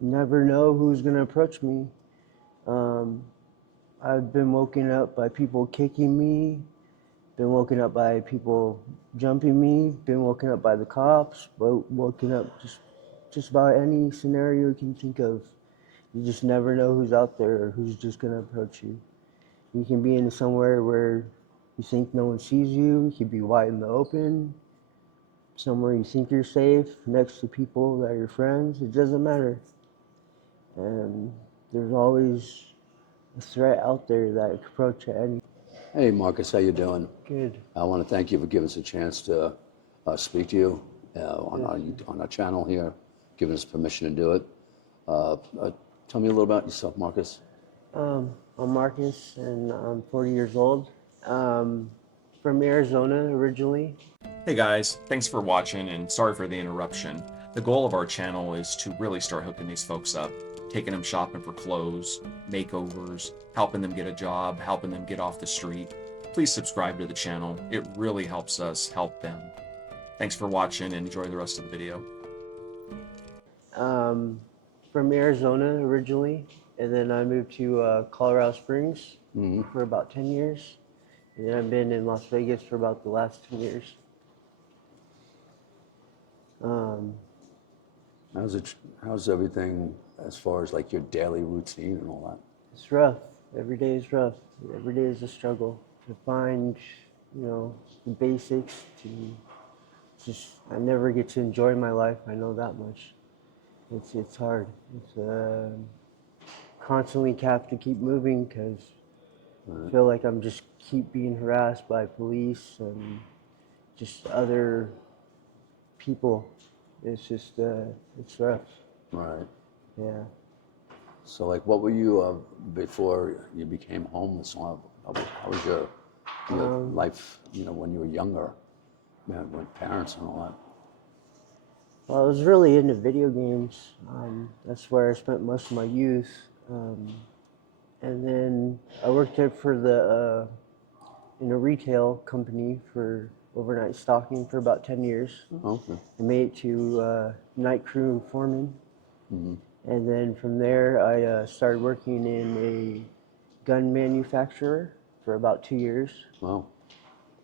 Never know who's gonna approach me. Um, I've been woken up by people kicking me, been woken up by people jumping me, been woken up by the cops, woken up just about any scenario you can think of. You just never know who's out there or who's just gonna approach you. You can be in somewhere where you think no one sees you. You could be wide in the open, somewhere you think you're safe, next to people that are your friends. It doesn't matter. And there's always a threat out there that could approach at any. Hey, Marcus, how you doing? Good. I want to thank you for giving us a chance to speak to you on our channel here, giving us permission to do it. Tell me a little about yourself, Marcus. I'm Marcus, and I'm 40 years old. From Arizona originally. Hey guys, thanks for watching and sorry for the interruption. The goal of our channel is to really start hooking these folks up, taking them shopping for clothes, makeovers, helping them get a job, helping them get off the street. Please subscribe to the channel. It really helps us help them. Thanks for watching and enjoy the rest of the video. From Arizona originally, and then I moved to Colorado Springs for about 10 years. And then I've been in Las Vegas for about the last 2 years. How's everything as far as like your daily routine and all that? It's rough. Every day is rough. Every day is a struggle to find, the basics. I never get to enjoy my life. I know that much. It's hard. It's constantly have to keep moving because I feel like I'm just keep being harassed by police and just other people. It's just it's rough. Right. Yeah. So, like, what were you before you became homeless? How was your life, when you were younger, with parents and all that? Well, I was really into video games. That's where I spent most of my youth. And then I worked there in a retail company for overnight stocking for about 10 years. Okay. I made it to night crew and foreman. And then from there, I started working in a gun manufacturer for about 2 years. Wow.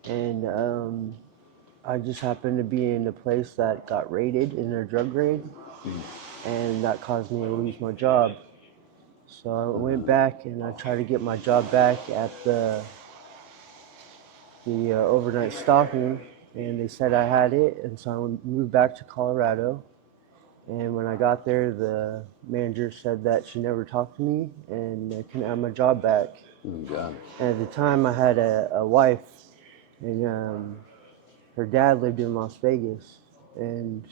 And I just happened to be in a place that got raided in their drug raid, and that caused me to lose my job. So I went back and I tried to get my job back at the overnight stocking, and they said I had it, and so I moved back to Colorado. And when I got there, the manager said that she never talked to me and I couldn't have my job back. Oh, God. And at the time, I had a wife, and her dad lived in Las Vegas, and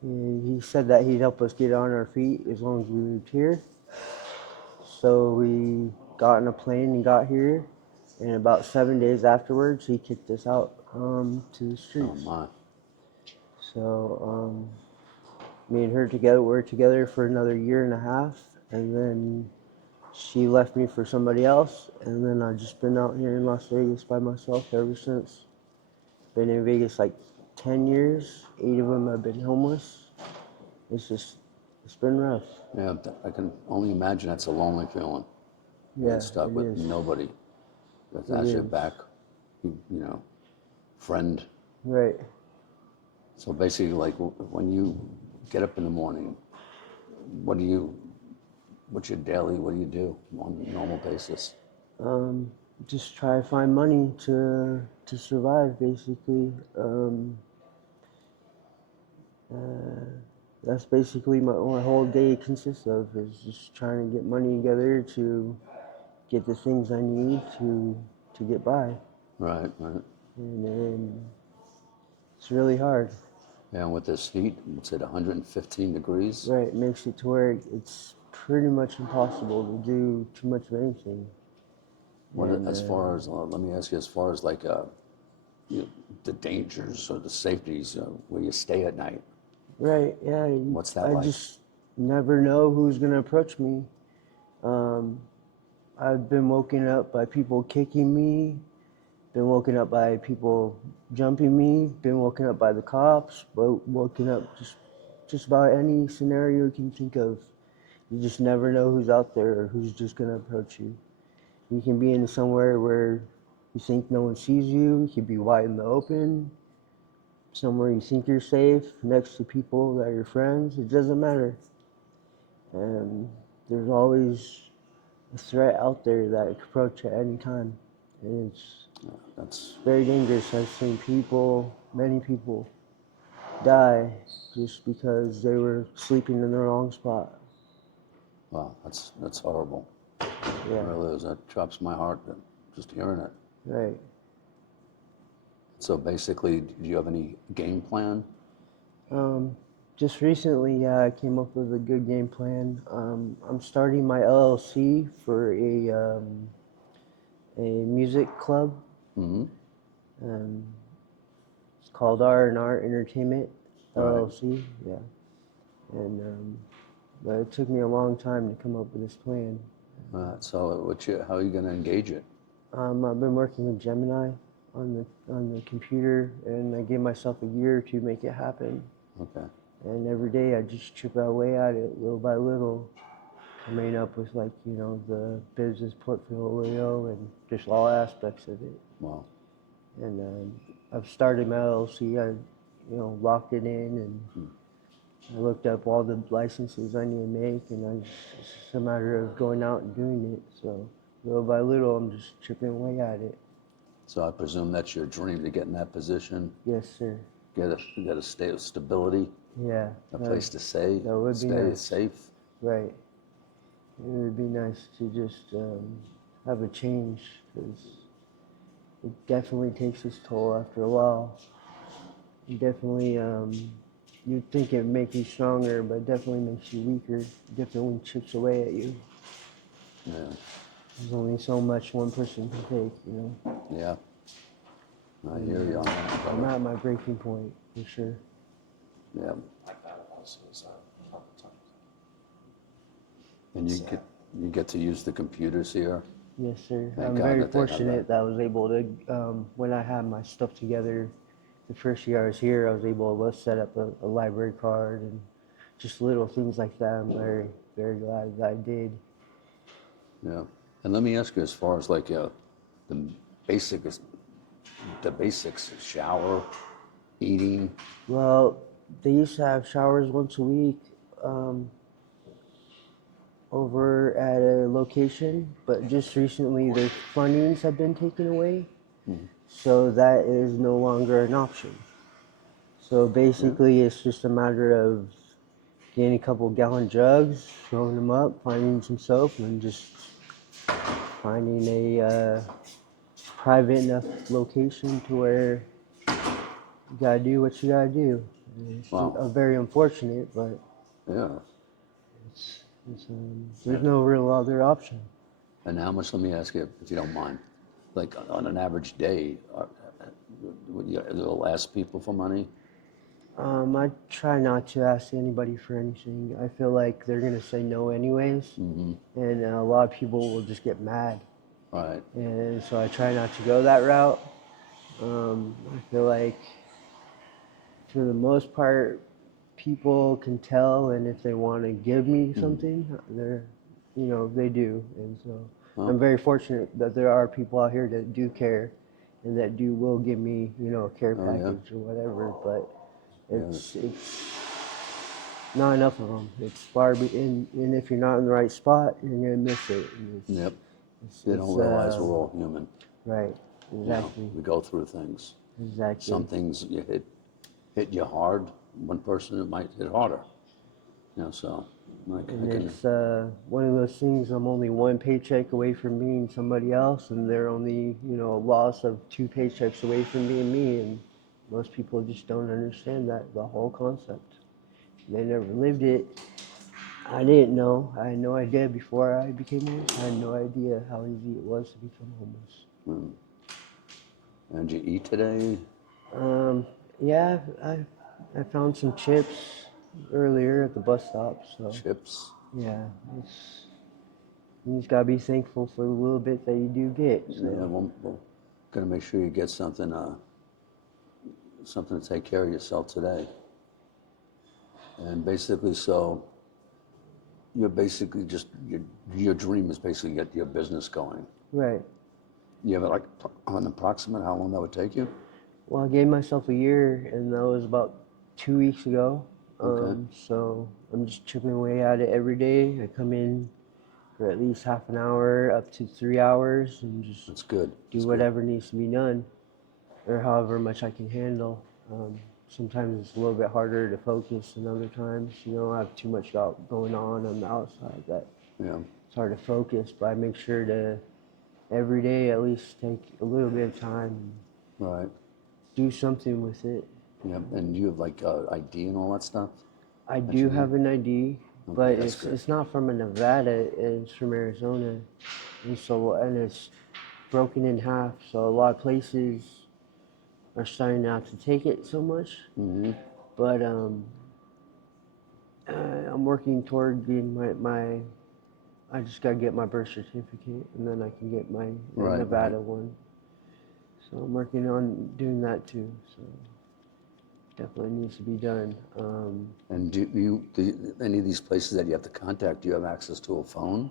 he said that he'd help us get on our feet as long as we moved here. So we got on a plane and got here, and about 7 days afterwards, he kicked us out to the streets. Oh, my. So me and her were together for another 1.5 years, and then she left me for somebody else, and then I've just been out here in Las Vegas by myself ever since. Been in Vegas like 10 years, 8 of them I've been homeless. It's been rough. Yeah, I can only imagine that's a lonely feeling. Yeah, Being stuck with is. nobody that has your back, friend. Right. So basically, like, when you get up in the morning, what's your daily, what do you do on a normal basis? Just try to find money to survive, basically. That's basically my whole day consists of, is just trying to get money together to get the things I need to get by. Right, right. And it's really hard. Yeah, and with this heat, it's at 115 degrees. Right, it makes it to where it's pretty much impossible to do too much of anything. As far as, let me ask you, as far as like the dangers or the safeties where you stay at night. Right, yeah. What's that I like? just never know who's going to approach me. I've been woken up by people kicking me, been woken up by people jumping me, been woken up by the cops, woken up just just about any scenario you can think of. You just never know who's out there or who's just gonna approach you. You can be in somewhere where you think no one sees you. You can be wide in the open, somewhere you think you're safe, next to people that are your friends. It doesn't matter. And there's always a threat out there that could approach at any time. And it's That's very dangerous. I've seen people, many people, die just because they were sleeping in the wrong spot. wow. That's horrible. Yeah, It really is. That chops my heart just hearing it. right. So basically, do you have any game plan? Just recently, yeah, I came up with a good game plan. I'm starting my LLC for a music club. Mm-hmm. Um, it's called R&R Entertainment Right. LLC. Yeah, and but it took me a long time to come up with this plan. So how are you going to engage it? I've been working with Gemini on the computer, and I gave myself a year to make it happen. Okay. And every day I just chip away at it little by little, coming up with the business portfolio and just all aspects of it. Wow. And I've started my LLC. I locked it in, and I looked up all the licenses I need to make, and it's just a matter of going out and doing it. So little by little, I'm just chipping away at it. So I presume that's your dream to get in that position, Yes, sir. get a state of stability, Yeah. a place to stay, that would be stay nice. safe. Right. It would be nice to just have a change, because it definitely takes its toll after a while. It definitely, you'd think it would make you stronger, but it definitely makes you weaker. It definitely chips away at you. Yeah. There's only so much one person can take. Yeah. I hear you on that, I'm brother. at my breaking point, for sure. Yeah. I've had a lot of suicide a couple of times. And you get to use the computers here. Yes, sir. Thank I'm God very that they have fortunate that I was able to, when I had my stuff together, the first year I was here, I was able to set up a library card and just little things like that. I'm very, very glad that I did. Yeah. And let me ask you, as far as like the basics, shower, eating. Well, they used to have showers once a week over at a location, but just recently their fundings have been taken away, so that is no longer an option. So basically, it's just a matter of getting a couple gallon jugs, filling them up, finding some soap, and just finding a private enough location to where you gotta do what you gotta do. It's Wow. very unfortunate, but Yeah. there's no real other option. And how much, let me ask you, if you don't mind, like on an average day, you'll ask people for money? I try not to ask anybody for anything. I feel like they're gonna say no anyways, and a lot of people will just get mad. Right. And so I try not to go that route. I feel like for the most part, people can tell, and if they want to give me something, they do. And so I'm very fortunate that there are people out here that do care, and that will give me, a care Oh, yeah. package or whatever. But it's not enough of them. It's and if you're not in the right spot, you're gonna miss it. And Yep. They don't realize we're all human. right. You know, Exactly. we go through things. Exactly. Some things you hit you hard. One person it might hit harder. So like, And I can, it's one of those things. I'm only one paycheck away from being somebody else, and they're only a loss of 2 paychecks away from being me. And most people just don't understand the whole concept. They never lived it. I didn't know. I had no idea before I became homeless. I had no idea how easy it was to become homeless. and you eat today? Yeah, I found some chips earlier at the bus stop. So Chips? yeah, you just gotta be thankful for the little bit that you do get. So. Yeah, we're gonna make sure you get something to take care of yourself today. And basically, so you're basically just your dream is basically get your business going. Right. You have like an approximate how long that would take you? Well, I gave myself a year, and that was about 2 weeks ago. Okay. So I'm just chipping away at it every day. I come in for at least half an hour, up to 3 hours, and just That's good. do That's whatever needs to be done, or however much I can handle. Sometimes it's a little bit harder to focus than other times. I have too much going on the outside that good. Yeah. it's hard to focus. But I make sure to every day at least take a little bit of time and Right. do something with it. Yeah. And you have like ID and all that stuff? I That do you have an ID, but that's good. it's not from Nevada. It's from Arizona, and it's broken in half. So a lot of places are starting not to take it so much. Mm-hmm. But I'm working toward getting my. I just gotta get my birth certificate, and then I can get my Right, Nevada one. So I'm working on doing that too. So definitely needs to be done. And any of these places that you have to contact, do you have access to a phone?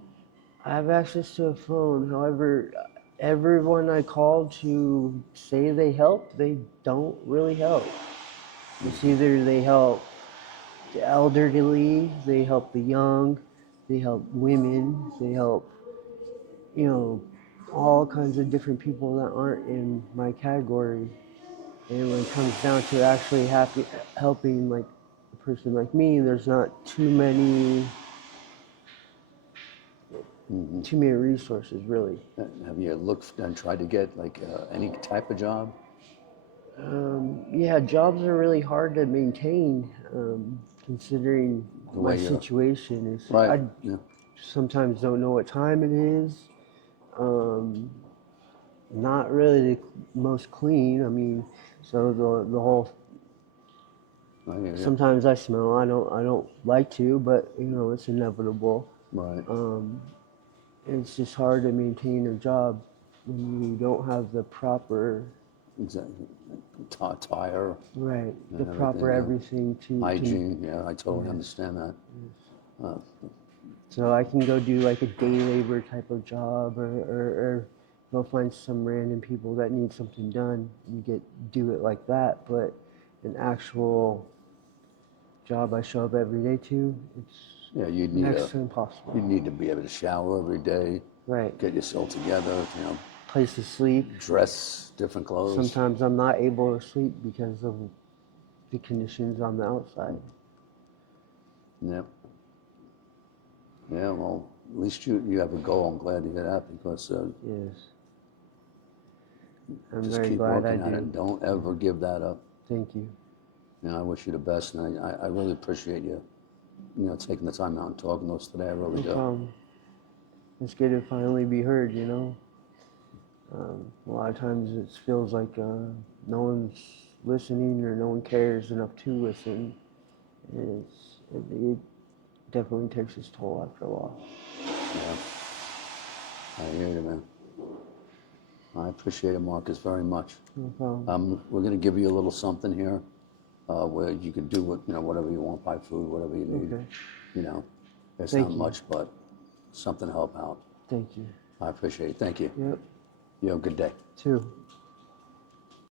I have access to a phone. However, everyone I call to say they help, they don't really help. It's either they help the elderly, they help the young, they help women, they help, all kinds of different people that aren't in my category. And when it comes down to actually helping like a person like me, there's not too many resources really. Have you looked and tried to get like any type of job? Yeah, jobs are really hard to maintain, considering The my way you're situation. right. I Yeah. sometimes don't know what time it is. Not really the most clean. I mean, so the whole. I hear you. Sometimes I smell. I don't like to, but it's inevitable. Right. It's just hard to maintain a job when you don't have the proper. Exactly. Tire Right, the and proper everything. everything to Hygiene. Yeah, I totally understand that. so I can go do like a day labor type of job, or go find some random people that need something done and do it like that. But an actual job I show up every day to, it's Yeah, next to impossible. you need to be able to shower every day, Right, get yourself together, place to sleep. dress different clothes. Sometimes I'm not able to sleep because of the conditions on the outside. Yeah. Yeah, well, at least you have a goal. I'm glad to hear that because Yes, I'm just very keep glad I working at it. do. Don't ever give that up. Thank you. I wish you the best, and I really appreciate you, taking the time out and talking to us today. I really No do. problem. It's good to finally be heard. A lot of times it feels like no one's listening or no one cares enough to listen. And it definitely takes its toll after a while. Yeah. I hear you, man. I appreciate it, Marcus, very much. No problem. We're going to give you a little something here where you can do whatever you want, buy food, whatever you need. Okay. It's Thank not you. much, but something to help out. Thank you. I appreciate it. Thank you. Yep. You have a good day. Too.